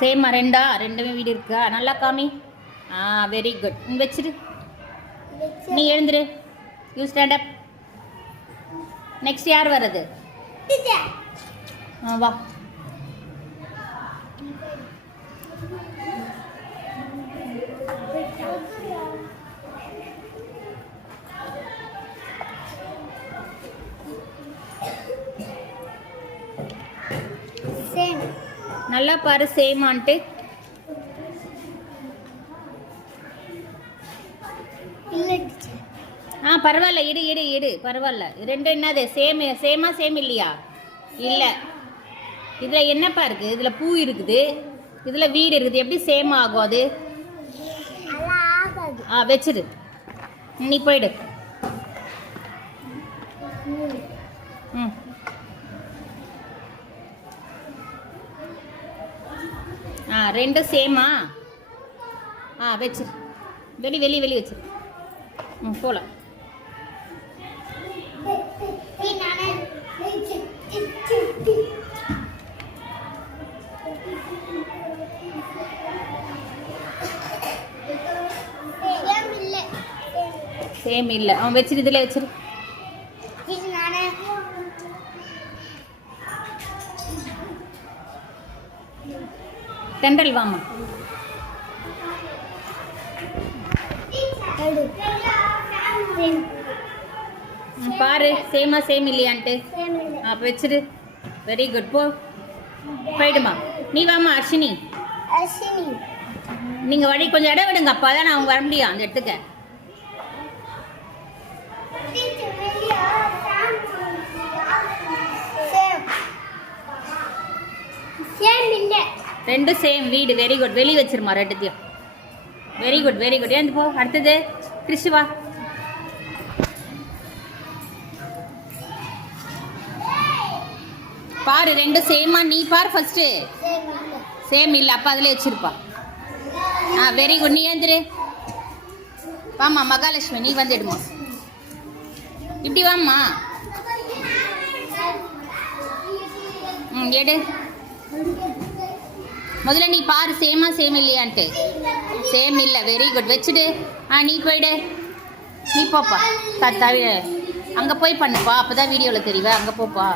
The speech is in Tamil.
சேமா ரெண்டுமே வீடு இருக்கா? நல்லா காமி. Very good. நீ வச்சிரு. நீ எழுந்துரு. You stand up. நெக்ஸ்ட் யார் வர்றது? வா. நல்லா பாரு சேமான்ட்டு. பரவாயில்ல, இடு பரவாயில்ல. ரெண்டு என்னது சேமா சேம் இல்லையா? இல்லை. இதில் என்னப்பா இருக்குது? இதில் பூ இருக்குது, இதில் வீடு இருக்குது. எப்படி சேம் ஆகும் அது? வச்சிரு. நீ போயிடு. ம். ரெண்டு சேமா? வச்சிரு. வெளி வச்சிரு. போகலாம். சேம் இல்லை. அவன் வச்சிரு. இதில் வச்சிரு. தென்றல் வாமா. பாரு சேமா சேம் இல்லையான்ட்டு. அப்போ வச்சிரு. Very good. போயிடுமா. நீ வாமா அர்ஷினி. நீங்கள் வழி கொஞ்சம் இடம் விடுங்க. அப்போ தான் நான் அவங்க வர முடியும் அந்த இடத்துக்கு. ரெண்டு சேம் வீடு. Very good. வெளியே வச்சிருமா ரெண்டுத்தையும். Very good. ஏந்து போ. அடுத்தது கிறிஷ் வா. பாரு ரெண்டு சேமா. நீ பாரு ஃபர்ஸ்ட். சேம் இல்லை. அப்போ அதில் வச்சிருப்பா. Very good. நீ ஏந்துரு. வாம்மா மகாலட்சுமி. நீ வந்துடுமா. இப்படி வாம்மா. எடு. முதல்ல நீ பாரு சேமா சேம் இல்லையான்ட்டு. சேம் இல்லை. Very good. வச்சுடு. நீ போயிடு. நீ போப்பா. அங்கே போய் பண்ணுப்பா. அப்போ தான் வீடியோவில் தெரியுவா. அங்கே போப்பா.